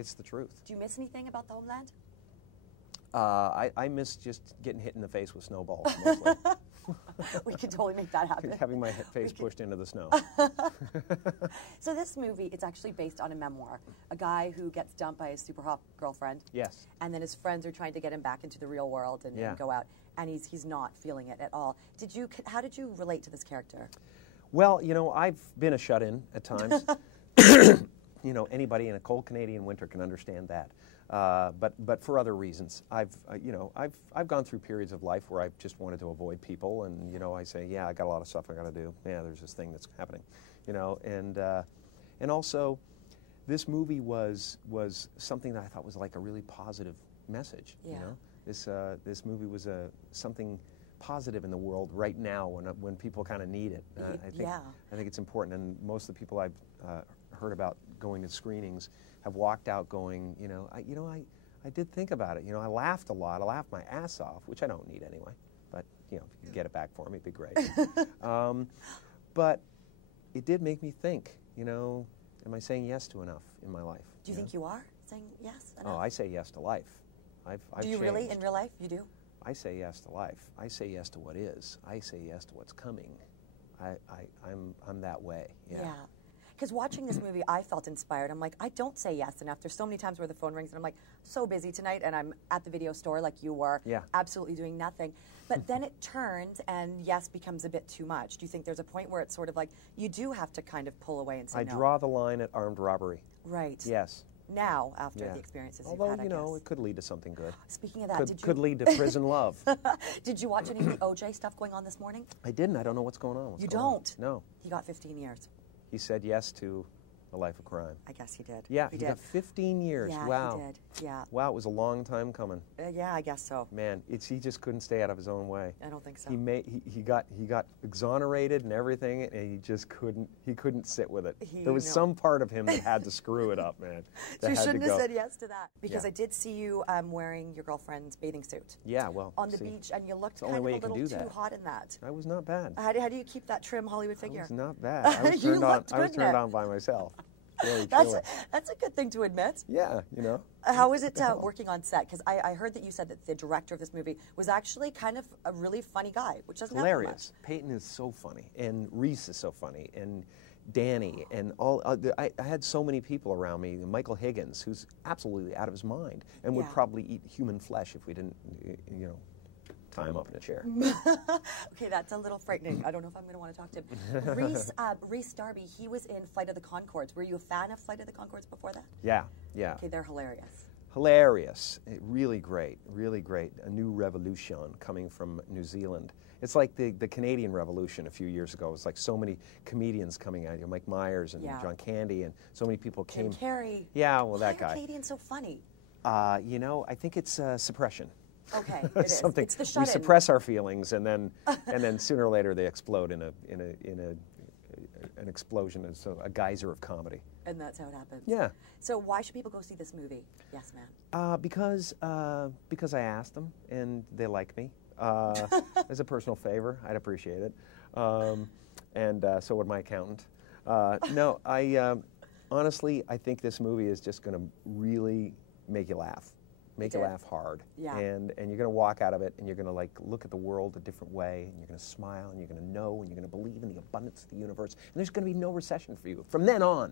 It's the truth. Do you miss anything about the homeland? I miss just getting hit in the face with snowballs, mostly. We could totally make that happen. Having my face pushed into the snow. So this movie, it's actually based on a memoir. A guy who gets dumped by his super hot girlfriend. Yes. And then his friends are trying to get him back into the real world and go out. And he's not feeling it at all. How did you relate to this character? Well, you know, I've been a shut-in at times. You know, anybody in a cold Canadian winter can understand that. But for other reasons, I've gone through periods of life where I've just wanted to avoid people, and you know, I say, yeah, I got a lot of stuff I got to do. Yeah, there's this thing that's happening, you know, and also, this movie was something that I thought was like a really positive message. Yeah. You know, this movie was something positive in the world right now when people kind of need it. I think it's important, and most of the people I've heard about going to screenings have walked out going, I did think about it. You know, I laughed a lot. I laughed my ass off, which I don't need anyway. But you know, if you could get it back for me, it'd be great. But it did make me think. You know, am I saying yes to enough in my life? Do you think you are saying yes enough? Oh, I say yes to life. I've do you changed. Really in real life? You do? I say yes to life. I say yes to what is. I say yes to what's coming. I'm that way. Yeah. Because watching this movie, I felt inspired. I'm like, I don't say yes enough. There's so many times where the phone rings and I'm like, so busy tonight, and I'm at the video store like you were, absolutely doing nothing. But then it turns and yes becomes a bit too much. Do you think there's a point where it's sort of like you do have to kind of pull away and say no? I draw the line at armed robbery. Right. Yes. Now, after the experiences you've had, Although, you know, it could lead to something good. Speaking of that, could lead to prison love. Did you watch any of the OJ stuff going on this morning? I didn't. I don't know what's going on. You don't? No. He got 15 years. He said yes to a life of crime. I guess he did. Yeah, he got 15 years. Yeah, wow. he did. Yeah. Wow, it was a long time coming. Yeah, I guess so. Man, he just couldn't stay out of his own way. I don't think so. He got exonerated and everything, and he just couldn't sit with it. There was some part of him that had to screw it up, man. So you shouldn't have said yes to that. Because I did see you wearing your girlfriend's bathing suit. Yeah, well, on the beach, and you looked kind of a little too hot in that. I was not bad. How do you keep that trim Hollywood figure? I was not bad. I was turned on by myself. Really that's a good thing to admit. Yeah, you know. How was it working on set? Because I heard that you said that the director of this movie was actually kind of a really funny guy, which doesn't happen hilarious. Much. Peyton is so funny, and Reese is so funny, and Danny, and all. I had so many people around me. Michael Higgins, who's absolutely out of his mind, and would probably eat human flesh if we didn't, you know, tie him up in a chair. Okay, that's a little frightening. I don't know if I'm going to want to talk to him. Reese Darby, he was in Flight of the Conchords. Were you a fan of Flight of the Conchords before that? Yeah, yeah. Okay, they're hilarious. Hilarious. Really great, really great. A new revolution coming from New Zealand. It's like the Canadian Revolution a few years ago. It was like so many comedians coming out. You know, Mike Myers and John Candy, and so many people came. Carrey. Yeah, well, that guy. Why are Canadians so funny? You know, I think it's suppression. Okay, it is. Something it's the shut-in. We suppress our feelings, and then sooner or later they explode in an explosion, so a geyser of comedy. And that's how it happens. Yeah. So why should people go see this movie? Yes, ma'am. Because I asked them, and they like me. As a personal favor, I'd appreciate it. And so would my accountant. No, honestly, I think this movie is just going to really make you laugh. Make you laugh hard. Yeah. And you're going to walk out of it, and you're going to like look at the world a different way, and you're going to smile, and you're going to know, and you're going to believe in the abundance of the universe, and there's going to be no recession for you from then on.